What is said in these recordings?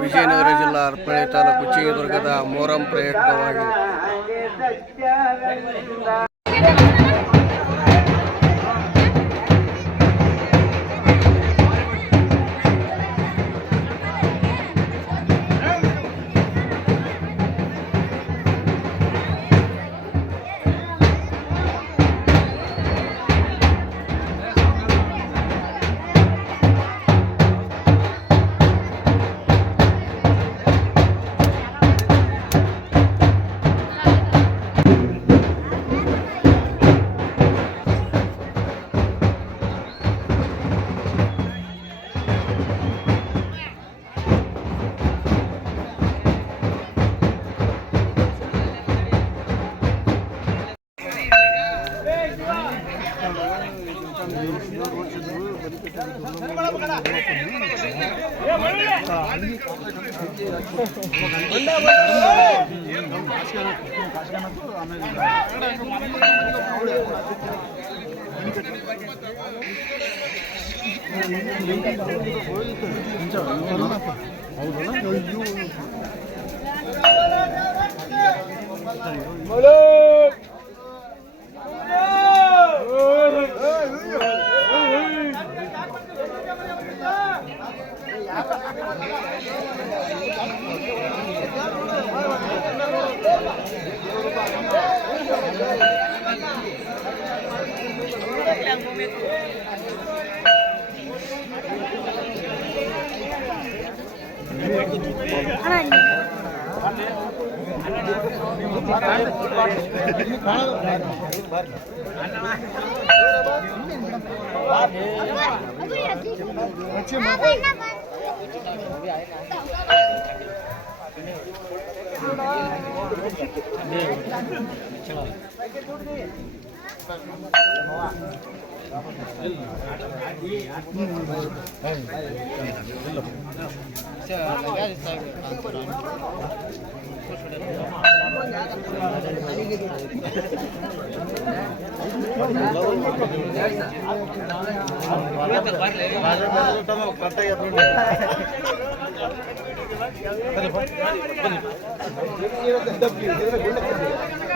ವಿಜಯನಗರ ಜಿಲ್ಲಾ ಹರಪನಹಳ್ಳಿ ತಾಲೂಕು ಚಿತ್ರದುರ್ಗದ ಮೊಹರಂ ಪ್ರಯುಕ್ತವಾಗಿ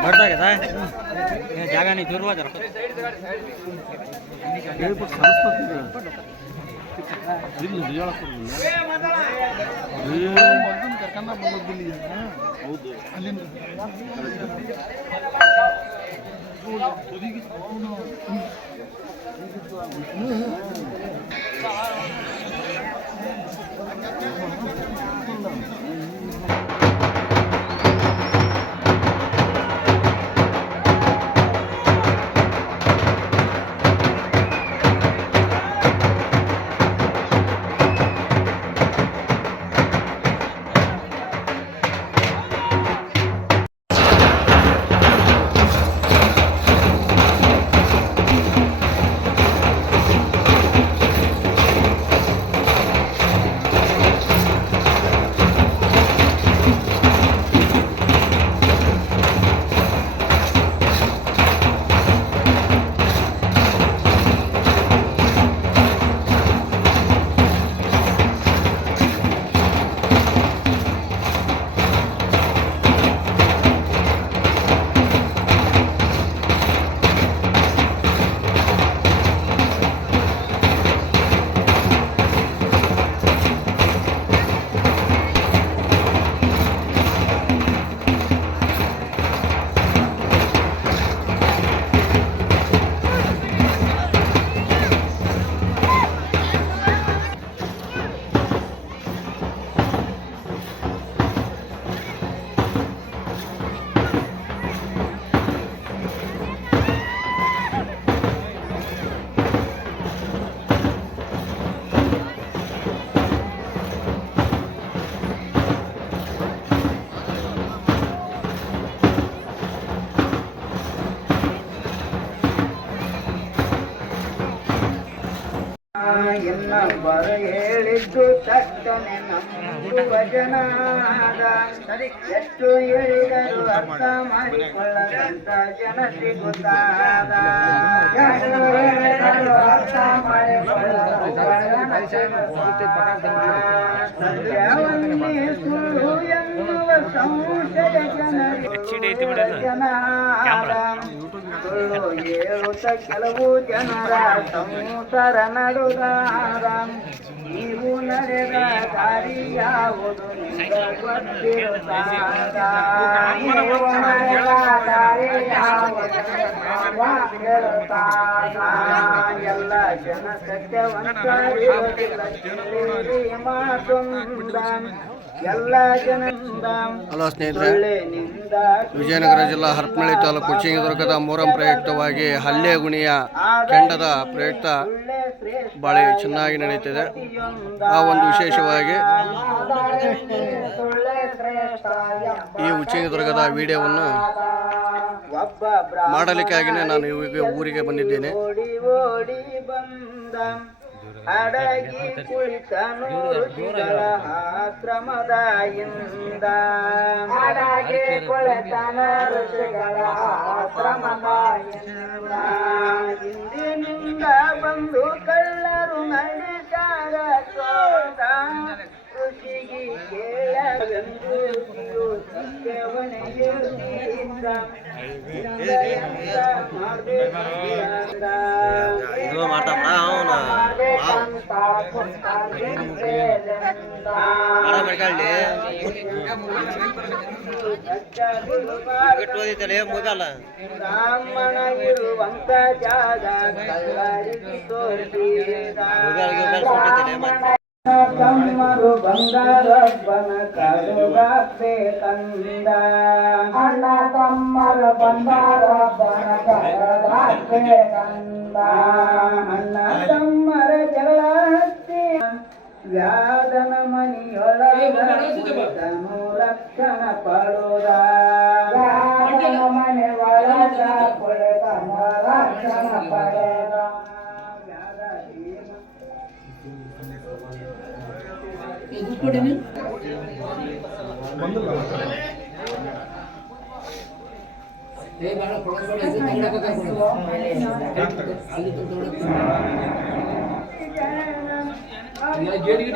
बढ़ता क्या था जागा नहीं जोर जरा ಇನ್ನೊಬ್ಬರು ಹೇಳಿದ್ದು ತಟ್ಟನೆ ನಂಬುವ ಜನಾದ ಎಷ್ಟು ಹೇಳಿದರೂ ಅರ್ಥ ಮಾಡಿಕೊಳ್ಳದಂತ ಜನ ಸಿಗುತ್ತಾದ ಅರ್ಥ ಮಾಡಿಕೊಳ್ಳದಂತ ಸತ್ಯವನ್ನೇ ಸುಳ್ಳು ಎನ್ನುವ ಸಂಶಯ ಜನಾದ ಸುಳ್ಳು ಹೇಳುತ್ತ ಕೆಲವು ಜನರ ಸಂಸಾರ ನಡುಗಾರ ನೀವು ನಡೆದ ದಾರಿ ಯಾವುದು ಗೊತ್ತಿರುತ್ತಾರ ಎಲ್ಲ ಜನ ಸತ್ಯವಂತರಿರುವುದಿಲ್ಲ ಮಾತೊಂದ ಎಲ್ಲ ಜನರಿಂದ ಹಲೋ ಸ್ನೇಹಿತರೆ, ವಿಜಯನಗರ ಜಿಲ್ಲಾ ಹರಪನಹಳ್ಳಿ ತಾಲೂಕು ಚಿಂಗದುರ್ಗದ ಮೊಹರಂ ಪ್ರಯುಕ್ತವಾಗಿ ಹಲ್ಲೆಗುಣಿಯ ಕೆಂಡದ ಪ್ರಯುಕ್ತ ಭಾಳ ಚೆನ್ನಾಗಿ ನಡೀತಿದೆ. ಆ ಒಂದು ವಿಶೇಷವಾಗಿ ಈ ಚಿಂಗದುರ್ಗದ ವಿಡಿಯೋವನ್ನು ಮಾಡಲಿಕ್ಕಾಗಿಯೇ ನಾನು ಇವಾಗ ಊರಿಗೆ ಬಂದಿದ್ದೇನೆ. ಅಡಗಿ ಕುಳಿತನು ಋಷಿಗಳ ಆಶ್ರಮದಾಯಿಂದ ಅಡಗಿ ಕುಳಿತನ ಋಷಿಗಳ ಆಶ್ರಮದಾಯಿಂದ ಹಿಂದಿನಿಂದ ಬಂದು ಕಳ್ಳರು ನಡೆಸಾರ ಸೋದ ಋಷಿಗೆ ಕೇಳವೆಂದು ಸತ್ಯವನೆಯ ಬ್ರಾಹ್ಮಣವಿರುವಂತ ಜಾಗ ಕಳ್ಳರಿಗೆ ತೋರಿಸಿದ ತಮ್ಮರು ಬಂದರೊಬ್ಬನ ಕರುಗಾಕ್ಬೇಕಂದ ಅಣ್ಣ ತಮ್ಮರು ಬಂದರೊಬ್ಬನ ಕರುಗಾಕ್ಬೇಕಂದ ಅಣ್ಣ ತಮ್ಮರ ಜಗಳ ಹತ್ತಿ ವ್ಯಾದನ ಮನೆಯೊಳಗನು ರಕ್ಷಣ ಪಡುದ ವ್ಯಾದನ ಮನೆ ಒಳಗ ಕೊಳೆತನ ರಕ್ಷಣ ಪಡೆದ ಗೇಟ್